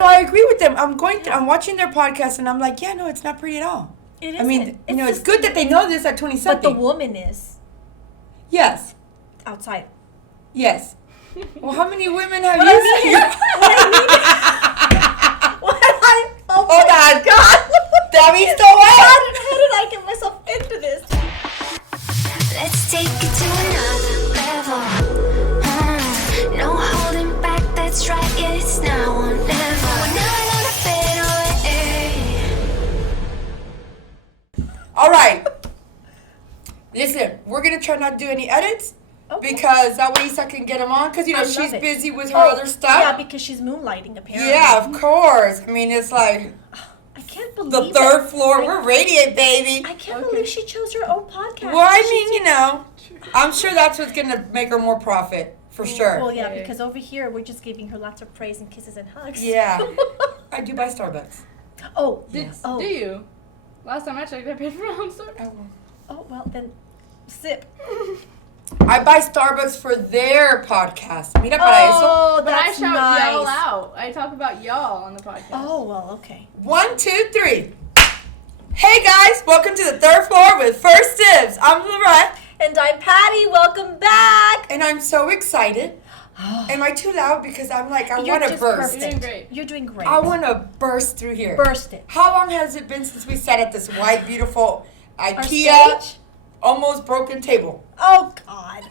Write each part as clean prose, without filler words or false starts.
I agree with them. I'm watching their podcast, and I'm like, yeah, no, it's not pretty at all. It isn't. I mean, it's good that they know this at 20 something. But the woman is. Yes. Outside. Yes. Well, how many women have What you I mean seen? is- oh Hold my on. God. Debbie's still wet. How did I get myself into this? Let's take it to another level. No holding back, that's right, yeah, it's now or never. We're not gonna fade away. All right. Listen, we're going to try not to do any edits. Okay. Because that way Isa can get them on. Because, I love she's it. busy with her other stuff. Yeah, because she's moonlighting, apparently. Yeah, of course. I mean, it's like I can't believe the third floor. We're radiant, baby. I can't believe she chose her own podcast. Well, I mean, I'm sure that's what's going to make her more profit. For sure. Well, yeah, because over here, we're just giving her lots of praise and kisses and hugs. Yeah. I do buy Starbucks. Oh, Yes. Oh. Do you? Last time I checked, I paid for my own store. Oh, well, then sip. I buy Starbucks for their podcast. Mira para eso. Oh, But I that's shout nice. y'all out. I talk about y'all on the podcast. Oh, well, okay. 1, 2, 3. Hey guys, welcome to the third floor with First Dibs. I'm Lorette, And I'm Patty. Welcome back. and I'm so excited. Am I too loud? Because I'm like, I You're want to just burst. You're doing great. You're doing great. I want to burst through here. Burst it. How long has it been since we sat at this white, beautiful Our IKEA, stage? almost broken table? Oh, God.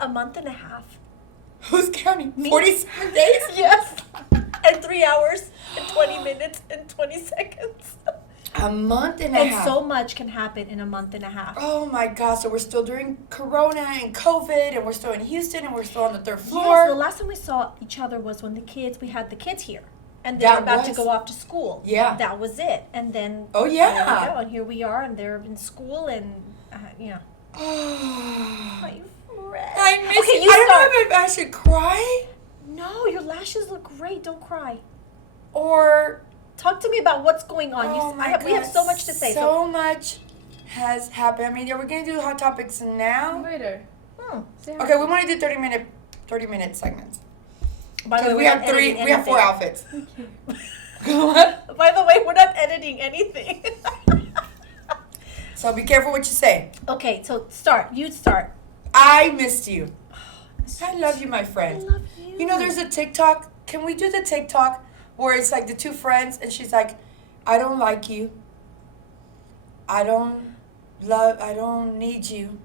A month and a half. Who's counting? Me. 47 days? Yes. And 3 hours and 20 minutes and 20 seconds. A month and a And half. so much can happen in a month and a half. Oh my gosh, so we're still during Corona and COVID, and we're still in Houston, and we're still on the third floor. Yes, the last time we saw each other was when we had the kids here. And they were That about to was- go off to school. Yeah. That was it. And then. Oh, yeah. There we go, and here we are, and they're in school, and, yeah. Oh, My friend. I miss Okay, you. you I start. don't know if I should cry No, your lashes look great. Don't cry. or. Talk to me about what's going on. Oh my we have God, so much to say. So much has happened. I mean, are we going to do hot topics now? Later. Say hi. Okay, we want to do 30-minute segments. By the Because way, we we're have not three. editing We have 4 anything. outfits. What? By the way, we're not editing anything. So be careful what you say. Okay, so start. You start. I missed you. I love you, my I friend. love you. You know, there's a TikTok. Can we do the TikTok where it's like the two friends and she's like, I don't like you. I don't need you.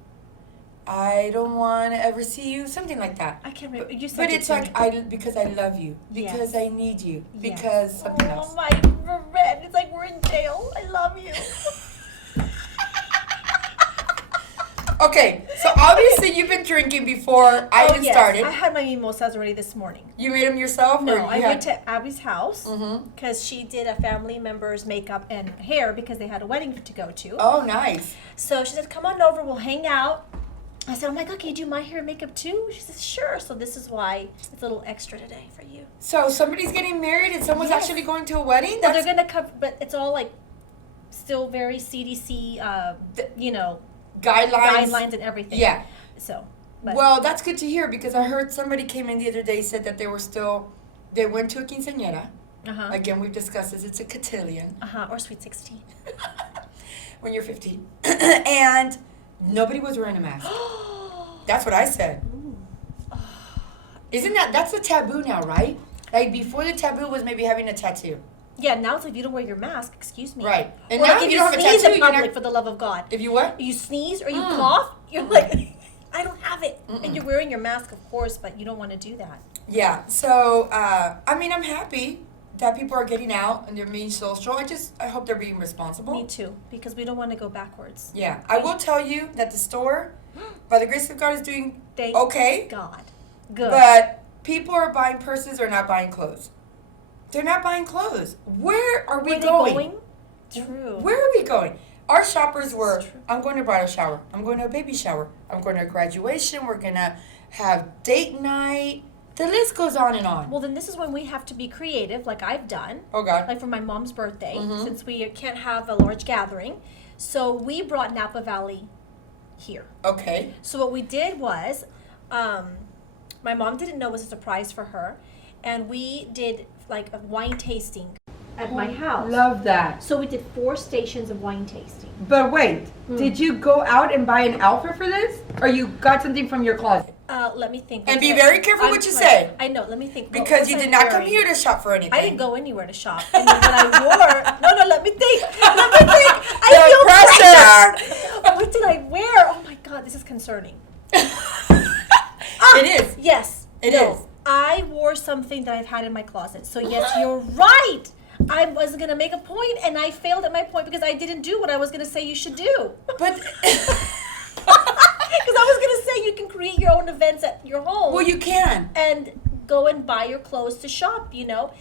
I don't want to ever see you. Something like that. I can't remember. You said But it it's to like, me. because I love you. Because Yes. I need you. Yes. Because something Oh, else. my friend. It's like we're in jail. I love you. Okay, so obviously you've been drinking before I even started. I had my mimosas already this morning. You made them yourself? No, or I went to Abby's house Mm-hmm. because she did a family member's makeup and hair because they had a wedding to go to. Oh, nice. So she said, come on over, we'll hang out. I said, oh my God, can you do my hair and makeup too? She said, sure. So this is why it's a little extra today for you. So somebody's getting married and someone's Yes. actually going to a wedding? Well, they're going to cover, but it's all like still very CDC, guidelines and everything. Yeah. So, but Well, that's good to hear because I heard somebody came in the other day said that they went to a quinceañera. uh-huh. Again, we've discussed this. It's a cotillion Or Sweet 16. when you're 15. And nobody was wearing a mask. That's what I said. That's a taboo now, right? Like before the taboo was maybe having a tattoo. Yeah, now it's like if you don't wear your mask, excuse me. Right. And Or now like if if you you don't have a sneeze tattoo, in you're public, not, for the love of God. if you what? You sneeze or you cough, you're like, I don't have it. And you're wearing your mask, of course, but you don't want to do that. Yeah. So, I mean, I'm happy that people are getting out and they're being social. I hope they're being responsible. Me too, because we don't want to go backwards. Yeah. I will tell you that the store, by the grace of God, is doing Thank okay. God. Good. But people are buying purses or not buying clothes. They're not buying clothes. Where are we Where are they going? True. Where are we going? Our shoppers were, It's true. I'm going to a bridal shower. I'm going to a baby shower. I'm going to a graduation. We're going to have date night. The list goes on and on. Well, then this is when we have to be creative, like I've done. Oh, God. Like for my mom's birthday, Mhm. since we can't have a large gathering. So we brought Napa Valley here. Okay. So what we did was, my mom didn't know it was a surprise for her, and we did like a wine tasting at my house. Love that. So we did 4 stations of wine tasting. But wait, did you go out and buy an outfit for this? Or you got something from your closet? Let me think. And What be did I- very careful I'm what you like- say. I know. Let me think. What Because was you I did not come wearing? here to shop for anything. I didn't go anywhere to shop. And then when I wore, no, let me think. Let me think. I The feel pressure. What did I wear? Oh my God, this is concerning. It is. Yes. It no, is. I wore something that I've had in my closet. So yes, you're right. I was gonna make a point, and I failed at my point because I didn't do what I was gonna say you should do. But Because I was gonna say you can create your own events at your home. well, you can. And go and buy your clothes to shop, you know.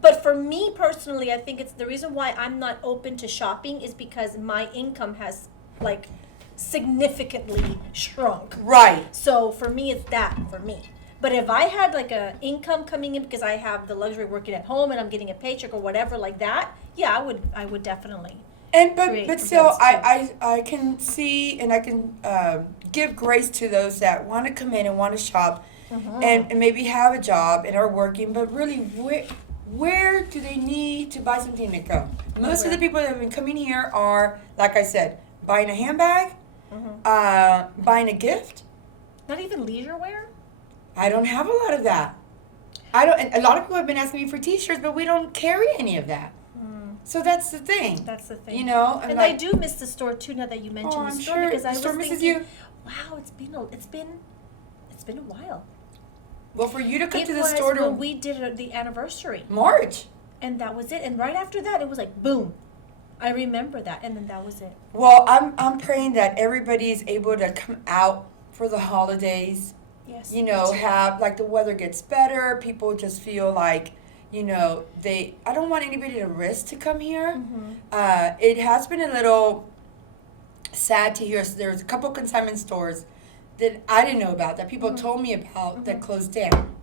But for me personally, I think it's the reason why I'm not open to shopping is because my income has like significantly shrunk. Right. So for me, it's that for me. But if I had like a income coming in because I have the luxury of working at home and I'm getting a paycheck or whatever like that, yeah, I would definitely. And Create but still, events, I can see and I can give grace to those that want to come in and want to shop, and maybe have a job and are working. But really, where do they need to buy something to go? Most of the people that have been coming here are, like I said, buying a handbag, buying a gift. Not even leisure wear? I don't have a lot of that. I don't. And a lot of people have been asking me for T-shirts, but we don't carry any of that. So that's the thing. That's the thing. You know, And like, I do miss the store too now that you mentioned Oh, the I'm store sure because I the was store misses thinking, you. wow, it's been a while. Well, for you to come It to the was store to when we did the anniversary, March. and that was it. And right after that, it was like boom. I remember that, and then that was it. Well, I'm praying that everybody is able to come out for the holidays. Yes. You know, have like the weather gets better. People just feel like, you know, I don't want anybody to risk to come here. It has been a little sad to hear. So there's a couple consignment stores that I didn't know about that people told me about that closed down.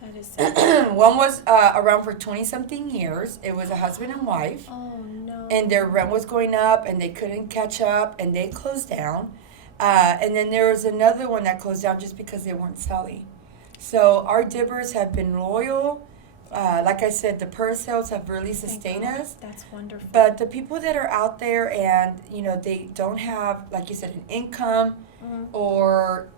That is sad. One was around for 20-something years. It was a husband and wife. Oh no. And their rent was going up and they couldn't catch up and they closed down. And then there was another one that closed down just because they weren't selling. So our dibbers have been loyal. Like I said, the purse sales have really Thank sustained God. us. That's wonderful. But the people that are out there and, you know, they don't have, like you said, an income or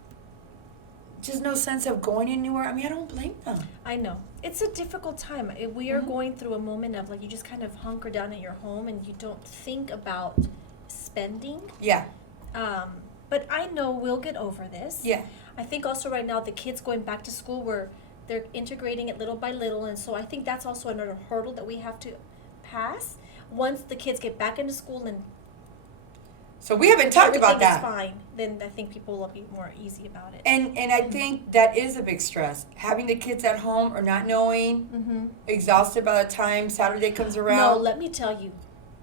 just no sense of going anywhere, I mean, I don't blame them. I know. It's a difficult time. We are going through a moment of like you just kind of hunker down at your home and you don't think about spending. Yeah, But I know we'll get over this. yeah. I think also right now the kids going back to school where they're integrating it little by little, and so I think that's also another hurdle that we have to pass. Once the kids get back into school and So we haven't talked about everything is that. fine, then I think people will be more easy about it. And I think that is a big stress. Having the kids at home or not knowing, exhausted by the time Saturday comes No, around. let me tell you,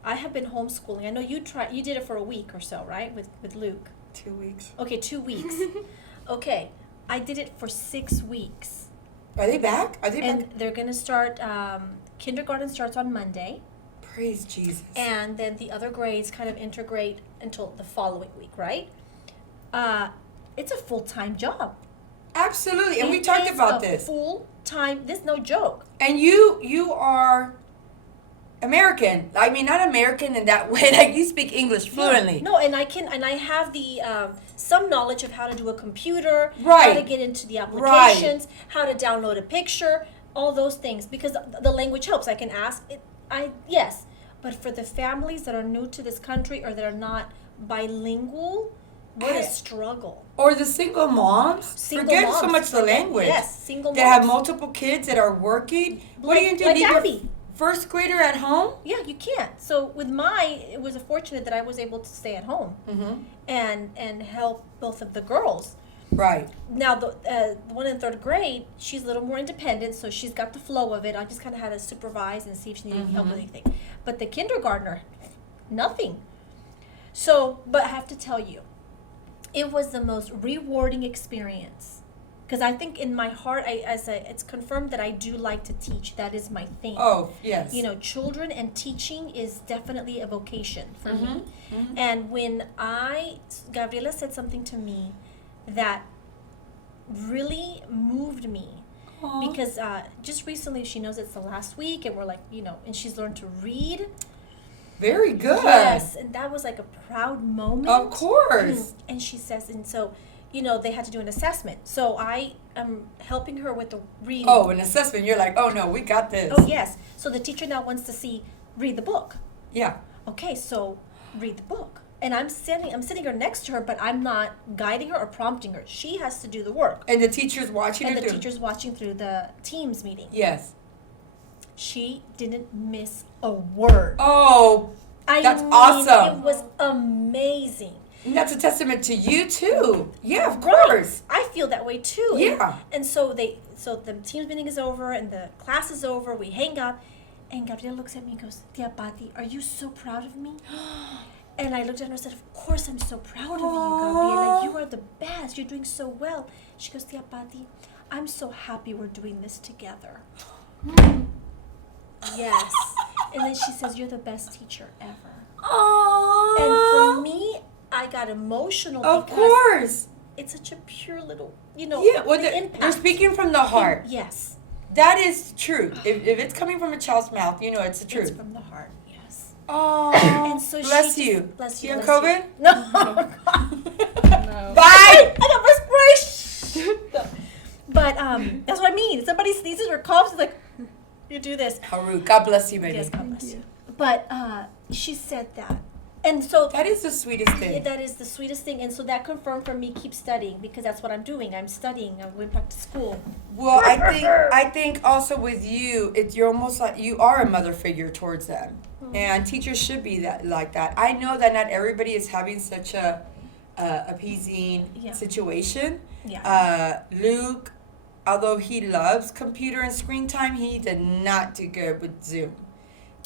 I have been homeschooling. I know you did it for a week or so, right? With Luke. 2 weeks. Okay, 2 weeks. Okay, I did it for 6 weeks. Are they back? Are they And back? they're going to start, kindergarten starts on Monday. Praise Jesus. And then the other grades kind of integrate until the following week, right? It's a full-time job. Absolutely. And we It talked is about a this. Full-time, this is no joke. And you are American. I mean, not American in that way. Like, you speak English fluently. No, and I have the some knowledge of how to do a computer, how Right. to get into the applications, how to download a picture, all those things because the language helps. I can ask it. Yes, but for the families that are new to this country or that are not bilingual, what a struggle. Or the single moms. Single Forget so moms, much the forget- language. yes, single That have moms. multiple kids that are working. What are you going to do? Like Leave your Abby. first grader at home? Yeah, you can't. So with it was fortunate that I was able to stay at home and help both of the girls. Right. Now the one in third grade, she's a little more independent, so she's got the flow of it. I just kind of had to supervise and see if she needed help with anything. But the kindergartner, nothing. So, but I have to tell you, it was the most rewarding experience. Because I think in my heart, it's confirmed that I do like to teach. That is my thing. Oh, yes. You know, children and teaching is definitely a vocation for me. And when Gabriela said something to me that really moved me. because just recently she knows it's the last week, and we're like, and she's learned to read. Very good. Yes, and that was like a proud moment. Of course. And she says, and so, they had to do an assessment. So I am helping her with the reading. Oh, an assessment. You're like, oh no, we got this. Oh, yes. So the teacher now wants to read the book. Yeah. Okay, so read the book. And I'm sitting her next to her, but I'm not guiding her or prompting her. She has to do the work. And the teacher's watching And her the through. teacher's watching through the Teams meeting. Yes. She didn't miss a word. Oh, that's awesome. It was amazing. And that's a testament to you too. Yeah, of Right. course. I feel that way too. Yeah. And so the Teams meeting is over and the class is over. We hang up, and Gabriela looks at me and goes, "Tia Pati, are you so proud of me?" And I looked at her and said, "Of course I'm so proud of you, Gabriela. You are the best. You're doing so well." She goes, "Tia Pati, I'm so happy we're doing this together." Yes. And then she says, "You're the best teacher ever." Aww. And for me, I got emotional Of because course. it's such a pure little, Yeah, well, the they're impact. speaking from the heart. Yes. That is true. If it's coming from a child's mouth, it's the truth. It's from the heart, yes. Oh, And so bless she you. just, bless You you. have bless COVID? You. No. No. Bye. I got respiration. But that's what I mean. Somebody sneezes or coughs, it's like, you do this. How rude. God bless you, baby. Yes, God bless you. But she said that. And so That is the sweetest thing. that is the sweetest thing. And so that confirmed for me, keep studying, because that's what I'm doing. I'm studying. I went back to school. Well, I think also with you, you're almost like you are a mother figure towards them, and teachers should be like that. I know that not everybody is having such a appeasing Yeah. situation. Yeah. Luke, although he loves computer and screen time, he did not do good with Zoom.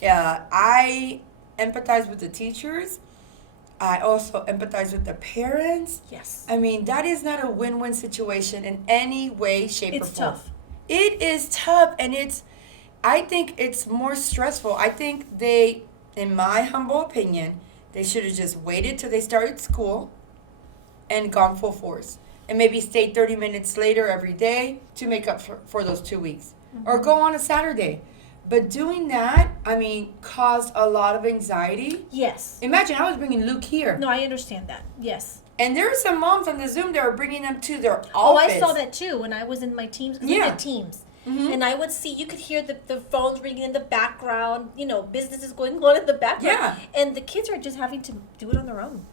I empathize with the teachers. I also empathize with the parents. Yes. I mean, that is not a win-win situation in any way, shape, It's or form. tough. It is tough, and I think it's more stressful. I think they, in my humble opinion, they should have just waited till they started school and gone full force. And maybe stayed 30 minutes later every day to make up for those 2 weeks. Or go on a Saturday. But doing that, caused a lot of anxiety. Yes. Imagine I was bringing Luke here. No, I understand that. Yes. And there are some moms on the Zoom that were bringing them to their office. Oh, I saw that too when I was in my teams. 'Cause we Yeah. did teams. Mhm. And I would see, you could hear the phones ringing in the background, businesses going on in the background. Yeah. And the kids are just having to do it on their own.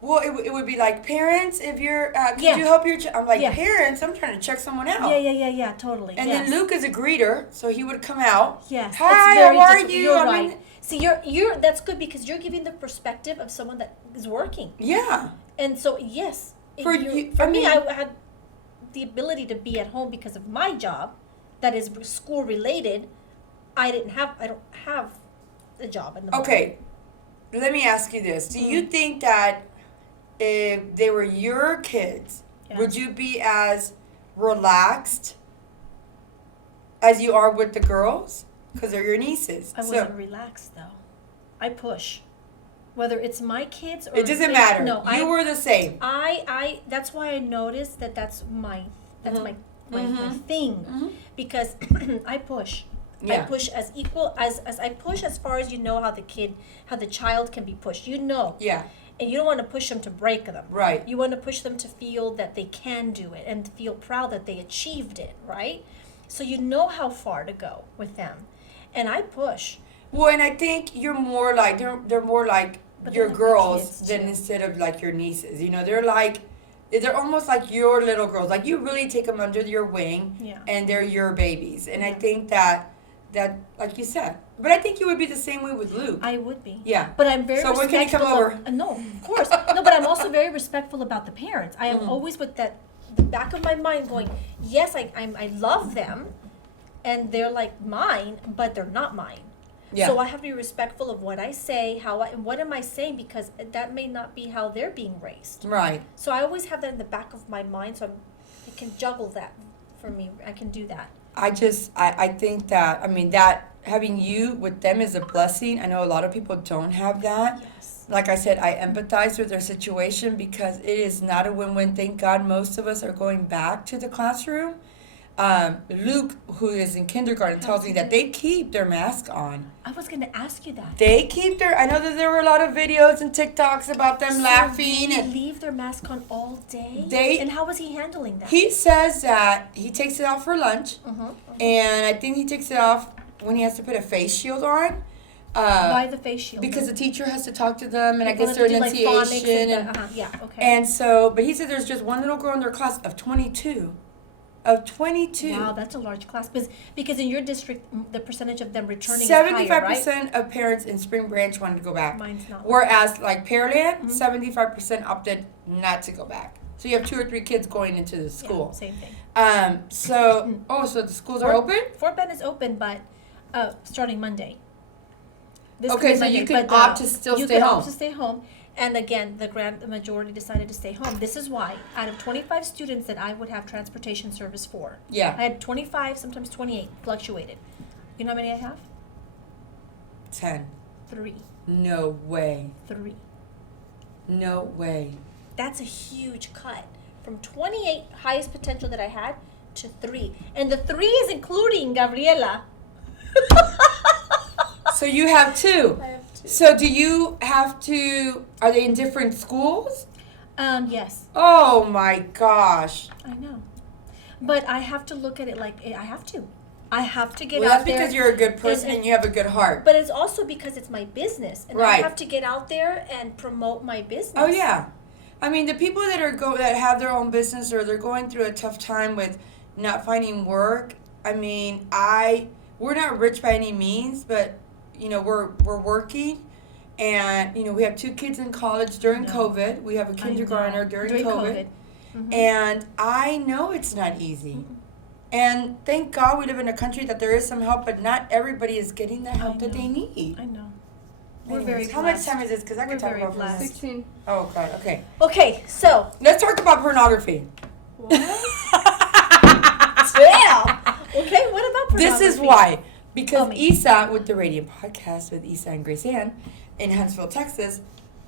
Well, it would be like, parents, if you're, could Yeah. you help your child? I'm like, Yeah. parents, I'm trying to check someone out. Yeah, totally. And yes. then Luke is a greeter, so he would come out. Yes. Hi, it's very how are different. you? You're I right. mean- See, you're that's good because you're giving the perspective of someone that is working. Yeah. And so, yes. For me, I had the ability to be at home because of my job that is school related. I don't have a job in the moment. Okay, let me ask you this. Do you think that if they were your kids, Yeah. would you be as relaxed as you are with the girls? Because they're your nieces. I wasn't relaxed though. I push. Whether it's my kids or It doesn't matter. No, you were the same. I that's why I noticed that's my my thing. Because I push. I Yeah. push as equal as I push as far as how the child can be pushed. Yeah. And you don't want to push them to break them. Right. You want to push them to feel that they can do it and feel proud that they achieved it, right? So you know how far to go with them. And I push. Well, and I think you're more like they're more like But your they're like my girls kids, than too. instead of like your nieces. They're almost like your little girls. Like you really take them under your wing, Yeah. and they're your babies. And I think that like you said, but I think you would be the same way with Luke. I would be. Yeah. But I'm very So when can he come respectful over? of, no, of course. No, but I'm also very respectful about the parents. I am always with the back of my mind going, yes, I love them and they're like mine, but they're not mine. Yeah. So I have to be respectful of what I say, what am I saying, because that may not be how they're being raised. Right. So I always have that in the back of my mind, so I can juggle that for me. I can do that. I think that that having you with them is a blessing. I know a lot of people don't have that. Yes. Like I said, I empathize with their situation because it is not a win-win. Thank God most of us are going back to the classroom. Luke, who is in kindergarten, tells me that they keep their mask on. I was gonna ask you that. They keep their. I know that there were a lot of videos and TikToks about them So laughing, they and leave their mask on all day. They- and how was he handling that? he says that he takes it off for lunch, Uh-huh. and I think he takes it off when he has to put a face shield on. Why the face shield? Because the teacher has to talk to them, and I People guess have their to do, like, phonics enunciation, and and the- yeah, okay. and so. But he said there's just one little girl in their class of 22. Of 22. Wow, that's a large class. Because in your district, the percentage of them returning is higher, 75% of parents in Spring Branch wanted to go back. right? Mine's not. Whereas, like Pearland, Mhm. 75% opted not to go back. So you have 2 or 3 kids going into the Yeah, school. same thing. So the schools are open? Fort Bend is open, but starting Monday. This Okay, coming so you Monday, can opt to still you stay can home. opt to stay home. And again, the majority decided to stay home. This is why, out of 25 students that I would have transportation service for, Yeah. I had 25, sometimes 28, fluctuated. You know how many I have? 10. 3. No way. 3. No way. That's a huge cut. From 28 highest potential that I had to 3. And the 3 is including Gabriela. So you have 2. I have 2. So do you have to, are they in different schools? Yes, Oh my gosh. I know. But I have to look at it like I have to. I have to get Well, out that's there. because you're a good person and you have a good heart. But it's also because it's my business, and I Right. have to get out there and promote my business. Oh yeah, I mean the people that that have their own business or they're going through a tough time with not finding work. I mean, we're not rich by any means, but you know we're working, and you know we have 2 kids in college during No. COVID. We have a I know. kindergartner during COVID, Mhm. and I know it's not easy. And thank God we live in a country that there is some help, but not everybody is getting the help that know. they need. I know. We're Anyways, very how much blessed. time is this? Because I We're could talk very about for blessed. 16. Oh God. Okay. Okay, so Let's talk about pornography. damn. Okay, what about This pornography? is why. Because Tell me. Isa, with the radio podcast with Isa and Grace Ann in Huntsville, Texas,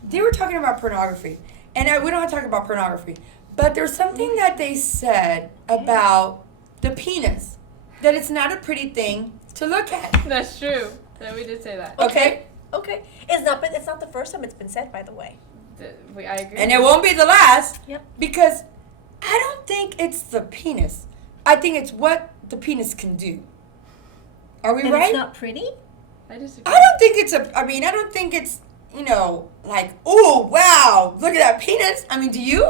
they were talking about pornography. And we don't have to talk about pornography. But there's something that they said about the penis. That it's not a pretty thing to look at. That's true. That we did say that. Okay? Okay, it's not the first time it's been said, by the way. I agree. And it won't be the last. Yep. Because I don't think it's the penis. I think it's what the penis can do. Are we And right? it's not pretty. I disagree. I don't think it's I don't think it's, like, oh, wow, look at that penis. I mean, do you?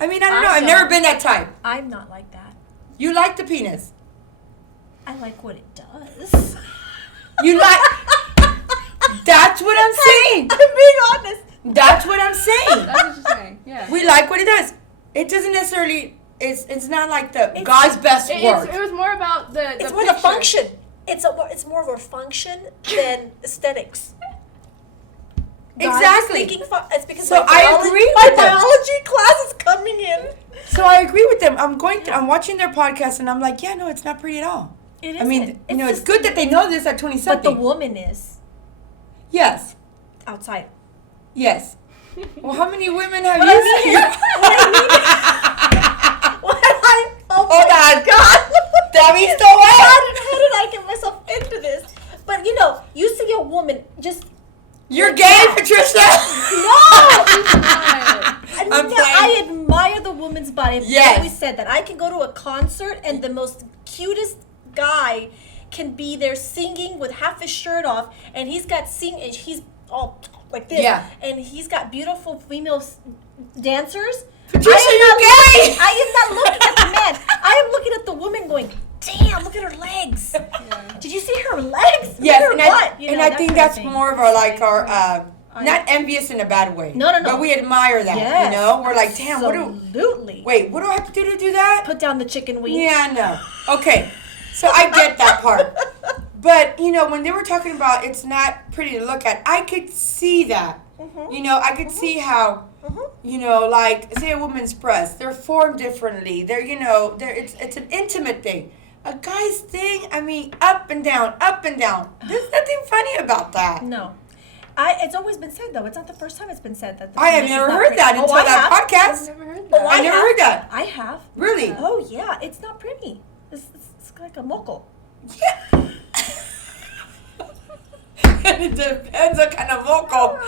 I mean, I don't know. I've never been that type. I'm not like that. You like the penis. I like what it does. You like, that's what I'm saying. I'm being honest. That's what I'm saying. That's what you're saying. Yeah. We like what it does. It doesn't necessarily, it's not like the It's- God's best It work. was more about the It's more the picture. function. It's more of a function than aesthetics. Exactly. It's because So my I biology, agree my with them. biology class is coming in. So I agree with them. I'm watching their podcast and I'm like, yeah, no, it's not pretty at all. It I mean, isn't. it's just- good that they know this at 20 But something. the woman is Yes. outside. Yes. Well, how many women have What you I mean seen? Oh Hold my on. God. Debbie's still How wet. did I get myself into this? But you see a woman just You're gay, Patricia? no. I'm No, playing. I admire the woman's body. I've Yes. always said that. I can go to a concert and the most cutest guy can be there singing with half his shirt off, and he's all like this, Yeah. and he's got beautiful female dancers. Patricia, you're gay. I am not looking at the man. I am looking at the woman going, damn, look at her legs. Did you see her legs? Look Yes, at her and butt. I think that that's kind of thing. more of our not envious in a bad way. No. But we admire that. Yes, We're like, damn, absolutely. what do I have to do that? Put down the chicken wing. Yeah, no. Okay. So I get that part. But, when they were talking about it's not pretty to look at, I could see that. Mhm. I could see how, like, say a woman's breasts, they're formed differently. It's an intimate thing. A guy's thing, I mean, up and down, up and down. There's nothing funny about that. No. It's always been said, though. It's not the first time it's been said that the I have penis is never not heard pretty. that until I that have. podcast. I've never heard Oh, that. I never have. heard that. I have. Really? Oh, yeah. It's not pretty. It's like a moco. Yeah. And it depends what kind of vocal.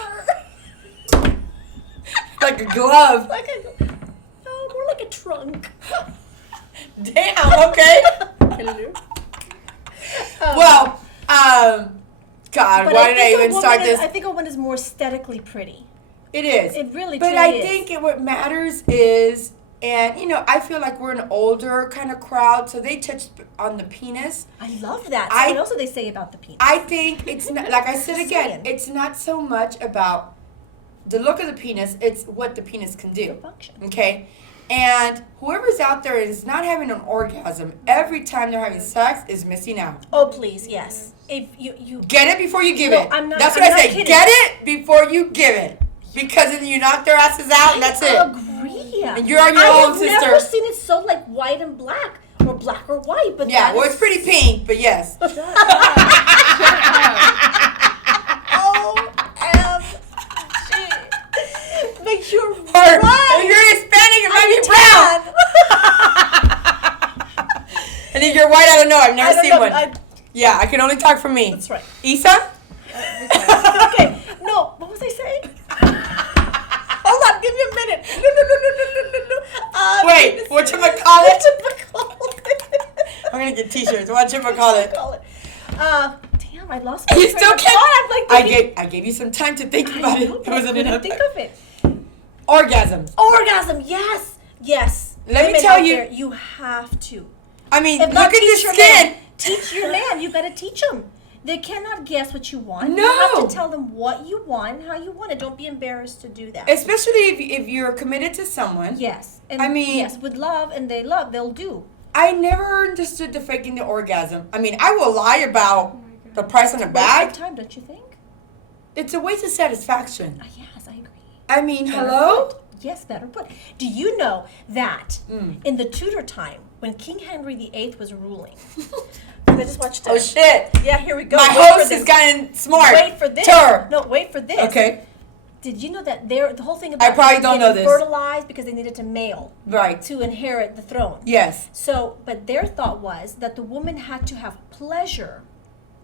Like a glove. Like a, no, more like a trunk. Damn, okay. Hello. Well, God, But why did I think a even woman start is- this? I think a woman is more aesthetically pretty. It is. It really But truly I is. think what matters is, and I feel like we're an older kind of crowd, so they touch on the penis. I love that. I- So what else do they say about the penis? I think it's not, like I said again, Saying. it's not so much about the look of the penis, it's what the penis can do. Function. Okay? And whoever's out there is not having an orgasm every time they're having sex is missing out. Oh, please, yes. If you Get it before you give No, it. I'm not- That's I'm what I not say. kidding. Get it before you give it. Because then you knock their asses out and that's it. agree. And you're on your I own, have sister. never seen it so like white and black or black or white, but Yeah, that well, is- it's pretty pink, but yes. OMG. But you're Or right. if you're Hispanic, it might be brown. Tan. And if you're white, I don't know. I've I never don't seen know, one. Yeah, I can only talk for me. That's right. Isa? Okay. No, what was I saying? Hold on, give me a minute. No. Wait, whatchamacallit? Whatchamacallit? I'm gonna get t-shirts. Whatchamacallit? Damn, I lost my You train still of can't. thought. I'm like I gave you some time to think I about it. know, It but I wasn't couldn't enough. think of it. Orgasm. Orgasm, yes. Let me Women tell out you- there, you have to. I mean, If look not, at the teach your skin. man. Teach your man. You gotta teach him. They cannot guess what you want. You No. have to tell them what you want, how you want it. Don't be embarrassed to do that. Especially if you're committed to someone. Yes. And I mean- yes, with love and they love, they'll do. I never understood the faking the orgasm. I mean, I will lie about the price on a Waste of bag. time, don't you think? It's a waste of satisfaction. Yes, I agree. I mean, Better hello? put. Yes, better put. Do you know that Mm. in the Tudor time, when King Henry VIII was ruling, I just watched Oh, shit. Yeah, here we go. My Wait for host this. has gotten smart. Wait for this. Tur. No, wait for this. Okay. Did you know that the whole thing about probably them don't know getting this. fertilized because they needed to male Right. to inherit the throne? Yes. So, but their thought was that the woman had to have pleasure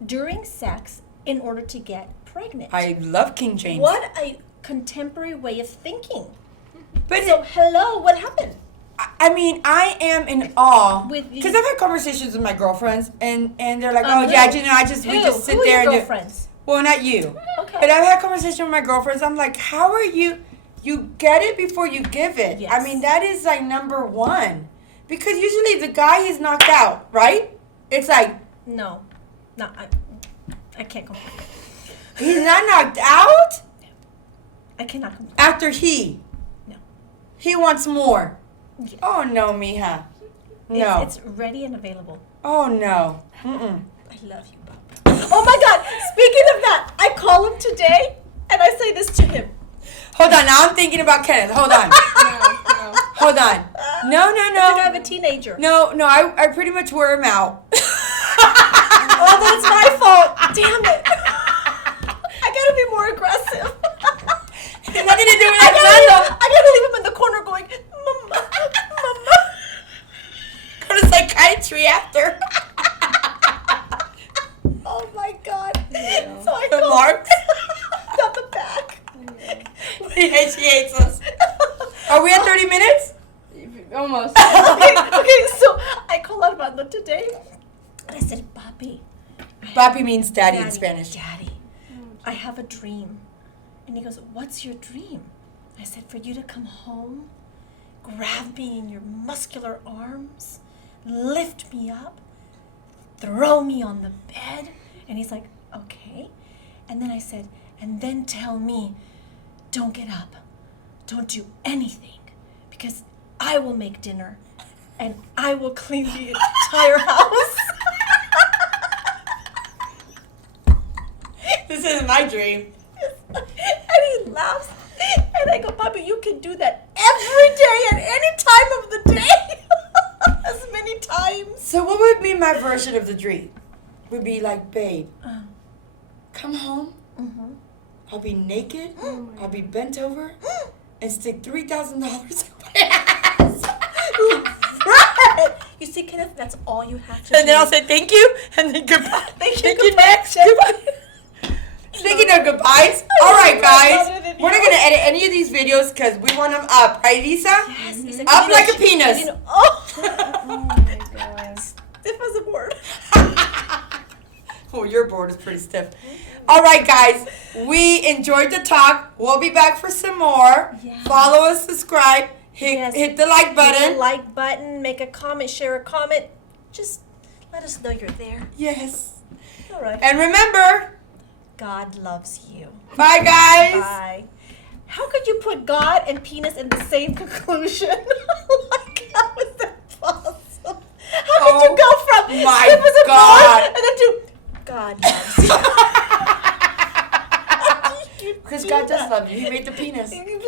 during sex in order to get pregnant. I love King James. What a contemporary way of thinking. But So, hello, what happened? I mean, I am in awe With because I've had conversations with my girlfriends, and they're like, Um, "Oh yeah, who? we Who? just sit Who are there your and do." girlfriends? Well, not you, Okay. but I've had conversations with my girlfriends. I'm like, "How are you? You get it before you give it." Yes. I mean, that is like number one, because usually the guy is knocked out, right? It's like No, I can't complain. he's not knocked out I cannot complain. after he. No. He wants more. Yes. Oh no, mija. No. It's ready and available. Oh no. Mm-mm. I love you, Papa. Oh my God! Speaking of that, I call him today and I say this to him. Hold on. Now I'm thinking about Kenneth. Hold on. No. Hold on. No, no, I think I have no. a teenager. No, no, I pretty much wear him out. Oh, then it's my fault. Damn it! I gotta be more aggressive. It's nothing to do with I that. gotta leave him in the corner going, Mama, Mama. Go to psychiatry after. Oh my God! Yeah. So I The call marks? Not the back. Yeah, she hates us. Are we at 30 minutes? Almost. Okay. So I call Armando today, and I said, Papi. Papi means daddy in Spanish. Daddy, I have a dream. And he goes, what's your dream? I said, for you to come home, grab me in your muscular arms, lift me up, throw me on the bed. And he's like, okay. And then I said, and then tell me, don't get up. Don't do anything. Because I will make dinner and I will clean the entire house. This is my dream. And he laughs. And I go, Papi, you can do that every day at any time of the day. As many times. So what would be my version of the dream? Would be like, babe, come home. Mm-hmm. I'll be naked. I'll be bent over and stick $3,000 in my ass. Right. You see, Kenneth, that's all you have to do. And then I'll say thank you, and then goodbye. Thank you, Thank you, goodbye. next. Goodbye. Speaking of goodbyes, all right, guys, Another video. we're not gonna edit any of these videos because we want them up, right, Lisa? Yes, Lisa, Up you like know, a penis. you know- oh, Oh my god. stiff as a board. Oh, your board is pretty stiff. All right, guys, we enjoyed the talk. We'll be back for some more. Yeah. Follow us, subscribe, hit Yes. hit the like Hit the button. like button, make a comment, share a comment. Just let us know you're there. Yes. All right. And remember, God loves you. bye, guys. Bye. How could you put God and penis in the same conclusion? Like, how is that possible? How could you go from my stiff as a God. board and then to God loves you? Because God does love you. He made the penis. You